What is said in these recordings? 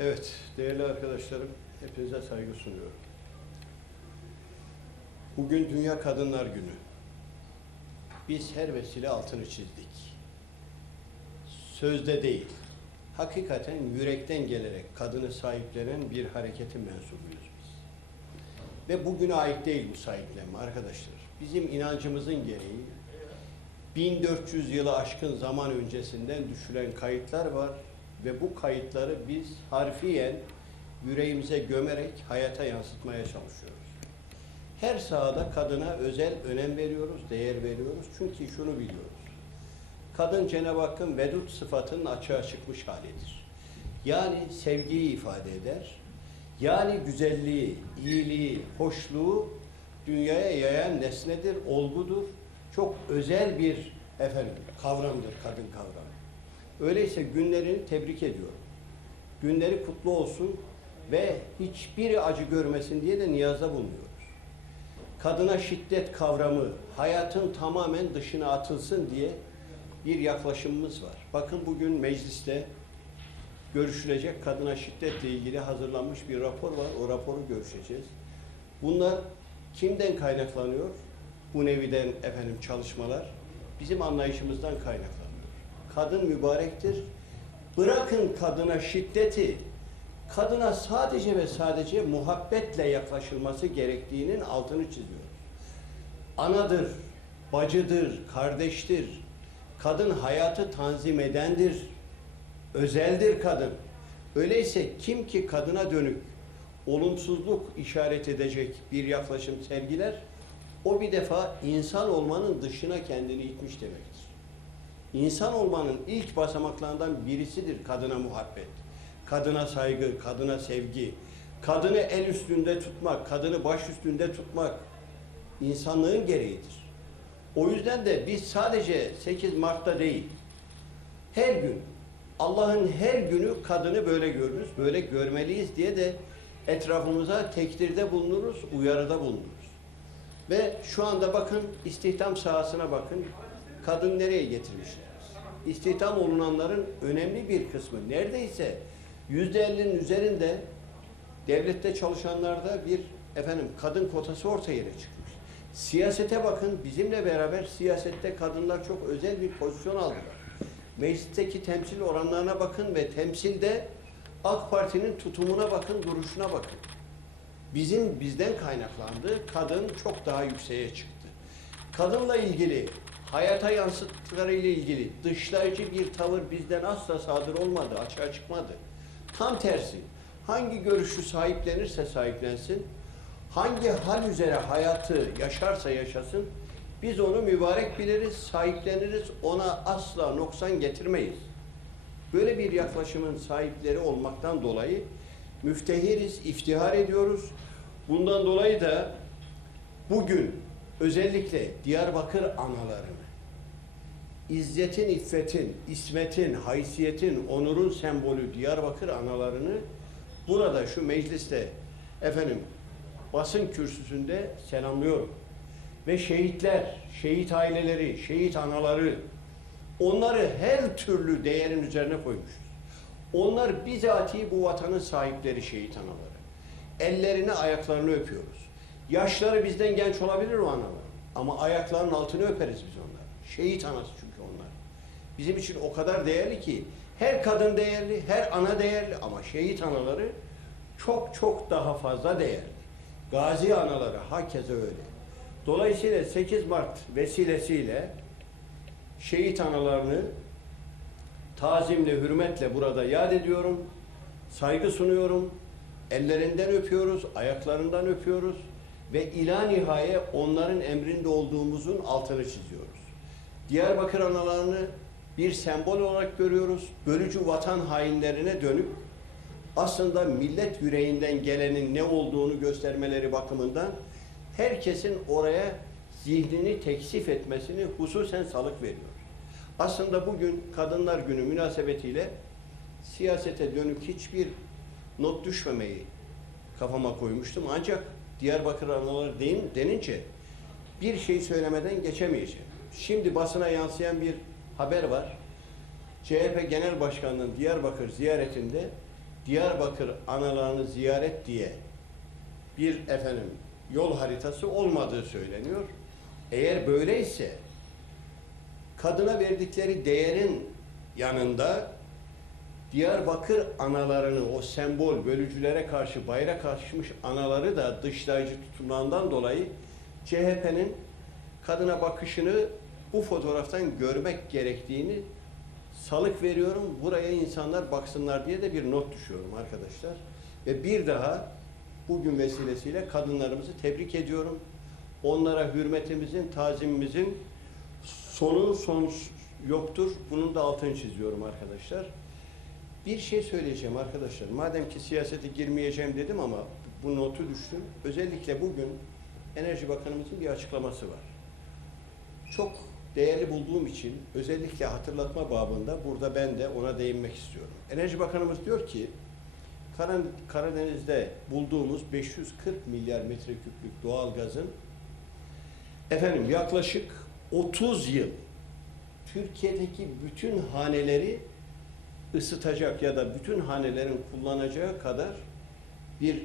Evet, değerli arkadaşlarım, hepinize saygı sunuyorum. Bugün Dünya Kadınlar Günü. Biz her vesile altını çizdik. Sözde değil, hakikaten yürekten gelerek kadını sahiplenen bir hareketin mensubuyuz biz. Ve bugüne ait değil bu sahiplenme arkadaşlar. Bizim inancımızın gereği 1400 yılı aşkın zaman öncesinden düşülen kayıtlar var ve bu kayıtları biz harfiyen yüreğimize gömerek hayata yansıtmaya çalışıyoruz. Her sahada kadına özel önem veriyoruz, değer veriyoruz. Çünkü şunu biliyoruz. Kadın Cenab-ı Hakk'ın vedud sıfatının açığa çıkmış halidir. Yani sevgiyi ifade eder. Yani güzelliği, iyiliği, hoşluğu dünyaya yayan nesnedir, olgudur. Çok özel bir efendim kavramdır kadın kavramı. Öyleyse günlerini tebrik ediyorum. Günleri kutlu olsun ve hiçbiri acı görmesin diye de niyazda bulunuyoruz. Kadına şiddet kavramı hayatın tamamen dışına atılsın diye bir yaklaşımımız var. Bakın bugün mecliste görüşülecek kadına şiddetle ilgili hazırlanmış bir rapor var. O raporu görüşeceğiz. Bunlar kimden kaynaklanıyor? Bu neviden efendim çalışmalar bizim anlayışımızdan kaynaklanıyor. Kadın mübarektir. Bırakın kadına şiddeti, kadına sadece ve sadece muhabbetle yaklaşılması gerektiğinin altını çiziyoruz. Anadır, bacıdır, kardeştir. Kadın hayatı tanzim edendir. Özeldir kadın. Öyleyse kim ki kadına dönük olumsuzluk işaret edecek bir yaklaşım sergiler, o bir defa insan olmanın dışına kendini itmiş demektir. İnsan olmanın ilk basamaklarından birisidir kadına muhabbet. Kadına saygı, kadına sevgi, kadını el üstünde tutmak, kadını baş üstünde tutmak insanlığın gereğidir. O yüzden de biz sadece 8 Mart'ta değil, her gün Allah'ın her günü kadını böyle görürüz, böyle görmeliyiz diye de etrafımıza tekdirde bulunuruz, uyarıda bulunuruz. Ve şu anda bakın istihdam sahasına bakın. Kadın nereye getirmişler? İstihdam olunanların önemli bir kısmı neredeyse yüzde ellinin üzerinde devlette çalışanlarda bir efendim kadın kotası ortaya çıkmış. Siyasete bakın bizimle beraber siyasette kadınlar çok özel bir pozisyon aldılar. Meclisteki temsil oranlarına bakın ve temsilde AK Parti'nin tutumuna bakın, duruşuna bakın. Bizim bizden kaynaklandı. Kadın çok daha yükseğe çıktı. Kadınla ilgili, hayata yansıttıkları ilgili dışlayıcı bir tavır bizden asla sadır olmadı, açığa çıkmadı. Tam tersi. Hangi görüşü sahiplenirse sahiplensin, hangi hal üzere hayatı yaşarsa yaşasın, biz onu mübarek biliriz, sahipleniriz, ona asla noksan getirmeyiz. Böyle bir yaklaşımın sahipleri olmaktan dolayı müftehiriz, iftihar ediyoruz. Bundan dolayı da bugün özellikle Diyarbakır analarını, İzzetin, iffetin, ismetin, haysiyetin, onurun sembolü Diyarbakır analarını burada şu mecliste efendim basın kürsüsünde selamlıyorum. Ve şehitler, şehit aileleri, şehit anaları onları her türlü değerin üzerine koymuşuz. Onlar bizatihi bu vatanın sahipleri şehit anaları. Ellerini, ayaklarını öpüyoruz. Yaşları bizden genç olabilir o analar. Ama ayaklarının altını öperiz biz onları. Şehit anası çünkü. Bizim için o kadar değerli ki her kadın değerli, her ana değerli ama şehit anaları çok çok daha fazla değerli. Gazi anaları hakeza öyle. Dolayısıyla 8 Mart vesilesiyle şehit analarını tazimle, hürmetle burada yad ediyorum. Saygı sunuyorum. Ellerinden öpüyoruz, ayaklarından öpüyoruz ve ila nihaye onların emrinde olduğumuzun altını çiziyoruz. Diyarbakır analarını bir sembol olarak görüyoruz. Bölücü vatan hainlerine dönüp aslında millet yüreğinden gelenin ne olduğunu göstermeleri bakımından herkesin oraya zihnini teksif etmesini hususen salık veriyor. Aslında bugün Kadınlar Günü münasebetiyle siyasete dönük hiçbir not düşmemeyi kafama koymuştum. Ancak Diyarbakır anaları deyin, denince bir şey söylemeden geçemeyeceğim. Şimdi basına yansıyan bir haber var. CHP Genel Başkanı'nın Diyarbakır ziyaretinde Diyarbakır analarını ziyaret diye bir efendim yol haritası olmadığı söyleniyor. Eğer böyleyse kadına verdikleri değerin yanında Diyarbakır analarını o sembol bölücülere karşı bayrak açmış anaları da dışlayıcı tutumlarından dolayı CHP'nin kadına bakışını bu fotoğraftan görmek gerektiğini salık veriyorum. Buraya insanlar baksınlar diye de bir not düşüyorum arkadaşlar. Ve bir daha bugün vesilesiyle kadınlarımızı tebrik ediyorum. Onlara hürmetimizin, tazimimizin sonu son yoktur. Bunun da altını çiziyorum arkadaşlar. Bir şey söyleyeceğim arkadaşlar. Madem ki siyasete girmeyeceğim dedim ama bu notu düştüm. Özellikle bugün Enerji Bakanımızın bir açıklaması var. Çok değerli bulduğum için özellikle hatırlatma babında burada ben de ona değinmek istiyorum. Enerji Bakanımız diyor ki Karadeniz'de bulduğumuz 540 milyar metreküplük doğal gazın efendim yaklaşık 30 yıl Türkiye'deki bütün haneleri ısıtacak ya da bütün hanelerin kullanacağı kadar bir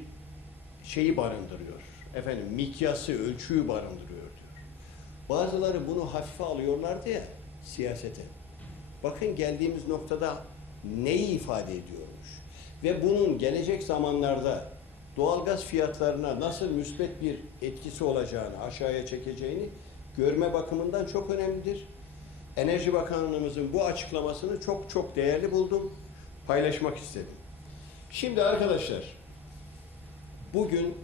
şeyi barındırıyor. Efendim mikyası, ölçüyü barındırıyor. Bazıları bunu hafife alıyorlardı ya siyasete. Bakın geldiğimiz noktada neyi ifade ediyormuş. Ve bunun gelecek zamanlarda doğalgaz fiyatlarına nasıl müsbet bir etkisi olacağını, aşağıya çekeceğini görme bakımından çok önemlidir. Enerji Bakanlığımızın bu açıklamasını çok çok değerli buldum. Paylaşmak istedim. Şimdi arkadaşlar bugün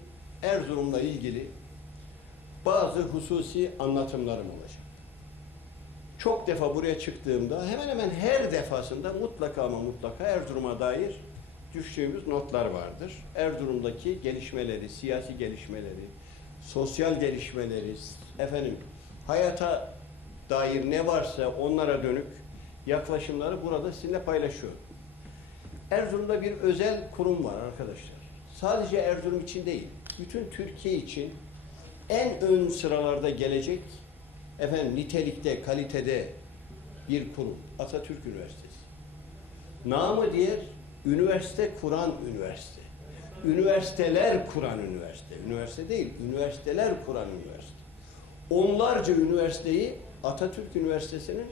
Erzurum'la ilgili bazı hususi anlatımlarım olacak. Çok defa buraya çıktığımda hemen hemen her defasında mutlaka ama mutlaka Erzurum'a dair düştüğümüz notlar vardır. Erzurum'daki gelişmeleri, siyasi gelişmeleri, sosyal gelişmeleri, efendim hayata dair ne varsa onlara dönük yaklaşımları burada sizinle paylaşıyorum. Erzurum'da bir özel kurum var arkadaşlar. Sadece Erzurum için değil, bütün Türkiye için en ön sıralarda gelecek efendim nitelikte, kalitede bir kurum. Atatürk Üniversitesi. Namı diğer üniversite kuran üniversite. Üniversiteler kuran üniversite. Üniversite değil, üniversiteler kuran üniversite. Onlarca üniversiteyi Atatürk Üniversitesi'nin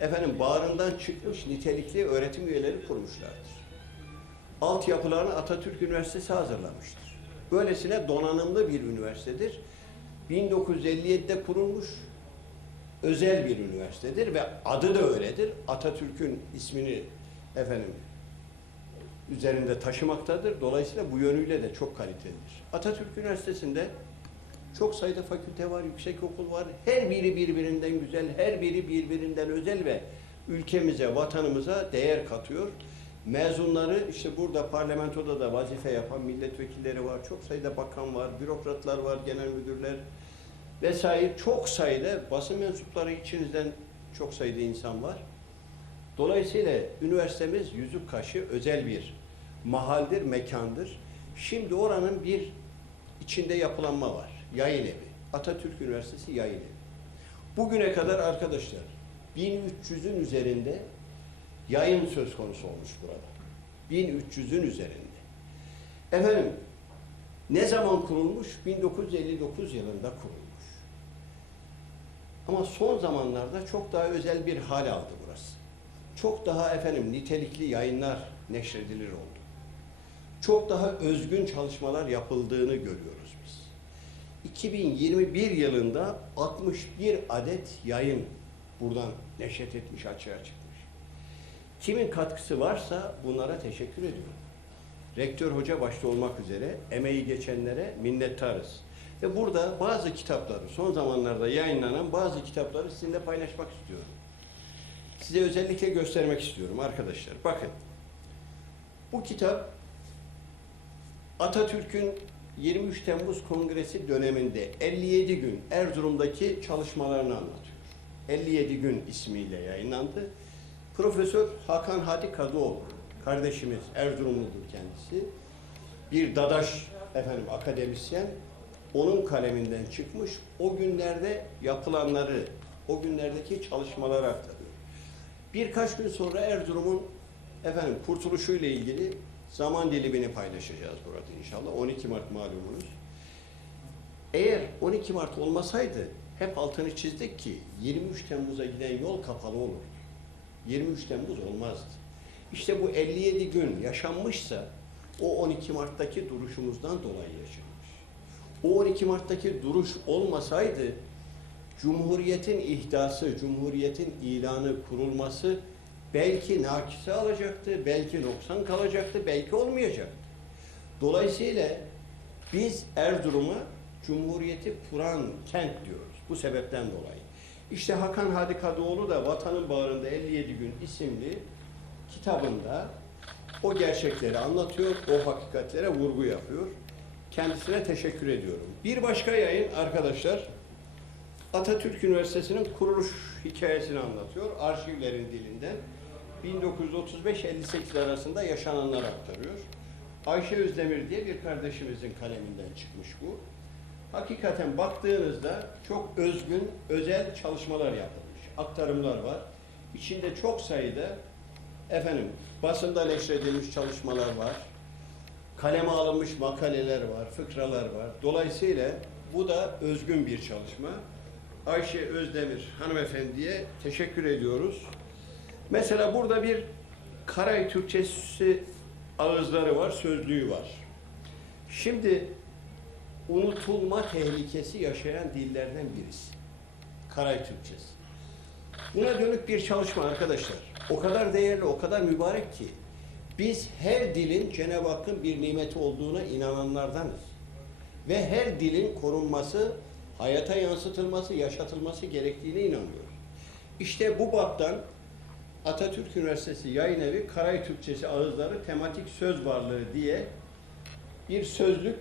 efendim bağrından çıkmış nitelikli öğretim üyeleri kurmuşlardır. Altyapılarını Atatürk Üniversitesi hazırlamıştır. Böylesine donanımlı bir üniversitedir. 1957'de kurulmuş özel bir üniversitedir ve adı da öyledir. Atatürk'ün ismini efendim üzerinde taşımaktadır. Dolayısıyla bu yönüyle de çok kalitelidir. Atatürk Üniversitesi'nde çok sayıda fakülte var, yüksekokul var. Her biri birbirinden güzel, her biri birbirinden özel ve ülkemize, vatanımıza değer katıyor. Mezunları işte burada parlamentoda da vazife yapan milletvekilleri var, çok sayıda bakan var, bürokratlar var, genel müdürler vesaire çok sayıda basın mensupları içinizden çok sayıda insan var. Dolayısıyla üniversitemiz yüzük kaşı özel bir mahaldir, mekandır. Şimdi oranın bir içinde yapılanma var. Yayın evi. Atatürk Üniversitesi yayın evi. Bugüne kadar arkadaşlar 1300'ün üzerinde yayın söz konusu olmuş burada. 1300'ün üzerinde. Efendim ne zaman kurulmuş? 1959 yılında kurulmuş. Ama son zamanlarda çok daha özel bir hal aldı burası. Çok daha efendim nitelikli yayınlar neşredilir oldu. Çok daha özgün çalışmalar yapıldığını görüyoruz biz. 2021 yılında 61 adet yayın buradan neşret etmiş, açığa çıkmış. Kimin katkısı varsa bunlara teşekkür ediyorum. Rektör hoca başta olmak üzere emeği geçenlere minnettarız. Ve burada bazı kitapları, son zamanlarda yayınlanan bazı kitapları sizinle paylaşmak istiyorum. Size özellikle göstermek istiyorum arkadaşlar. Bakın, bu kitap Atatürk'ün 23 Temmuz Kongresi döneminde 57 gün Erzurum'daki çalışmalarını anlatıyor. 57 gün ismiyle yayınlandı. Profesör Hakan Hadi Kadıoğlu, kardeşimiz Erzurumludur kendisi. Bir dadaş efendim akademisyen onun kaleminden çıkmış. O günlerde yapılanları, o günlerdeki çalışmaları aktarıyor. Birkaç gün sonra Erzurum'un efendim kurtuluşuyla ilgili Zaman dilimini paylaşacağız burada inşallah. 12 Mart malumunuz. Eğer 12 Mart olmasaydı hep altını çizdik ki 23 Temmuz'a giden yol kapalı olur. 23 Temmuz olmazdı. İşte bu 57 gün yaşanmışsa o 12 Mart'taki duruşumuzdan dolayı yaşanmış. O 12 Mart'taki duruş olmasaydı Cumhuriyetin ihdası, Cumhuriyetin ilanı kurulması belki nakise alacaktı, belki noksan kalacaktı, belki olmayacaktı. Dolayısıyla biz Erzurum'a Cumhuriyeti kuran kent diyoruz. Bu sebepten dolayı. İşte Hakan Hadi Kadıoğlu da Vatanın Bağrında 57 Gün isimli kitabında o gerçekleri anlatıyor, o hakikatlere vurgu yapıyor. Kendisine teşekkür ediyorum. Bir başka yayın arkadaşlar Atatürk Üniversitesi'nin kuruluş hikayesini anlatıyor. Arşivlerin dilinden 1935-58 arasında yaşananları aktarıyor. Ayşe Özdemir diye bir kardeşimizin kaleminden çıkmış bu. Hakikaten baktığınızda çok özgün, özel çalışmalar yapılmış. Aktarımlar var. İçinde çok sayıda efendim basında neşredilmiş çalışmalar var. Kaleme alınmış makaleler var, fıkralar var. Dolayısıyla bu da özgün bir çalışma. Ayşe Özdemir hanımefendiye teşekkür ediyoruz. Mesela burada bir Karay Türkçesi ağızları var, sözlüğü var. Şimdi unutulma tehlikesi yaşayan dillerden birisi. Karay Türkçesi. Buna dönük bir çalışma arkadaşlar. O kadar değerli, o kadar mübarek ki biz her dilin Cenab-ı Hakk'ın bir nimeti olduğuna inananlardanız. Ve her dilin korunması, hayata yansıtılması, yaşatılması gerektiğine inanıyoruz. İşte bu baptan Atatürk Üniversitesi Yayın Evi Karay Türkçesi Ağızları Tematik Söz Varlığı diye bir sözlük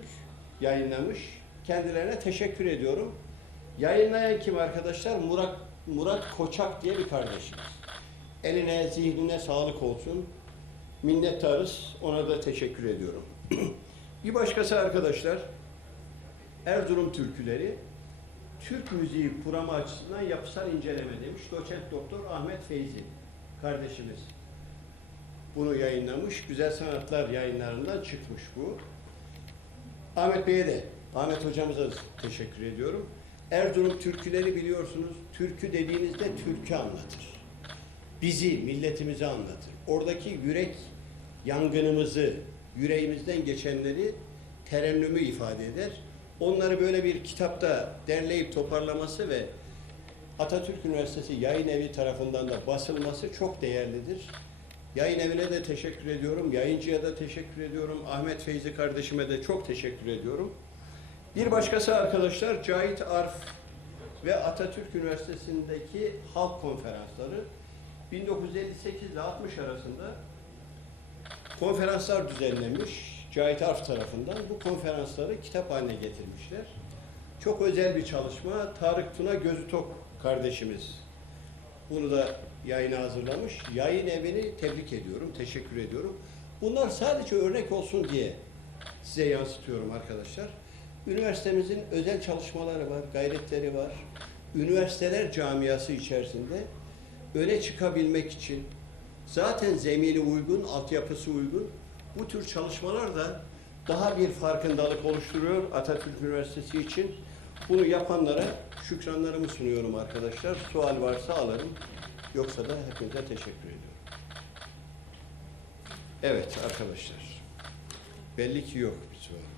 yayınlamış. Kendilerine teşekkür ediyorum. Yayınlayan kim arkadaşlar? Murat, Murat Koçak diye bir kardeşimiz. Eline, zihnine sağlık olsun. Minnettarız. Ona da teşekkür ediyorum. bir başkası arkadaşlar, Erzurum türküleri Türk müziği kuramı açısından yapısal inceleme demiş. Doçent Doktor Ahmet Feyzi kardeşimiz. Bunu yayınlamış. Güzel Sanatlar yayınlarından çıkmış bu. Ahmet Bey'e de, Ahmet hocamıza teşekkür ediyorum. Erzurum türküleri biliyorsunuz. Türkü dediğinizde türkü anlatır. Bizi, milletimizi anlatır. Oradaki yürek yangınımızı, yüreğimizden geçenleri terennümü ifade eder. Onları böyle bir kitapta derleyip toparlaması ve Atatürk Üniversitesi Yayın Evi tarafından da basılması çok değerlidir. Yayın evine de teşekkür ediyorum. Yayıncıya da teşekkür ediyorum. Ahmet Feyzi kardeşime de çok teşekkür ediyorum. Bir başkası arkadaşlar Cahit Arf ve Atatürk Üniversitesi'ndeki halk konferansları 1958 ile 60 arasında konferanslar düzenlenmiş Cahit Arf tarafından. Bu konferansları kitap haline getirmişler. Çok özel bir çalışma. Tarık Tuna Gözütok kardeşimiz bunu da yayına hazırlamış. Yayın evini tebrik ediyorum, teşekkür ediyorum. Bunlar sadece örnek olsun diye size yansıtıyorum arkadaşlar. Üniversitemizin özel çalışmaları var, gayretleri var. Üniversiteler camiası içerisinde öne çıkabilmek için zaten zemini uygun, altyapısı uygun. Bu tür çalışmalar da daha bir farkındalık oluşturuyor Atatürk Üniversitesi için. Bunu yapanlara şükranlarımı sunuyorum arkadaşlar. Sual varsa alırım. Yoksa da hepinize teşekkür ediyorum. Evet arkadaşlar. Belli ki yok bir sualiniz.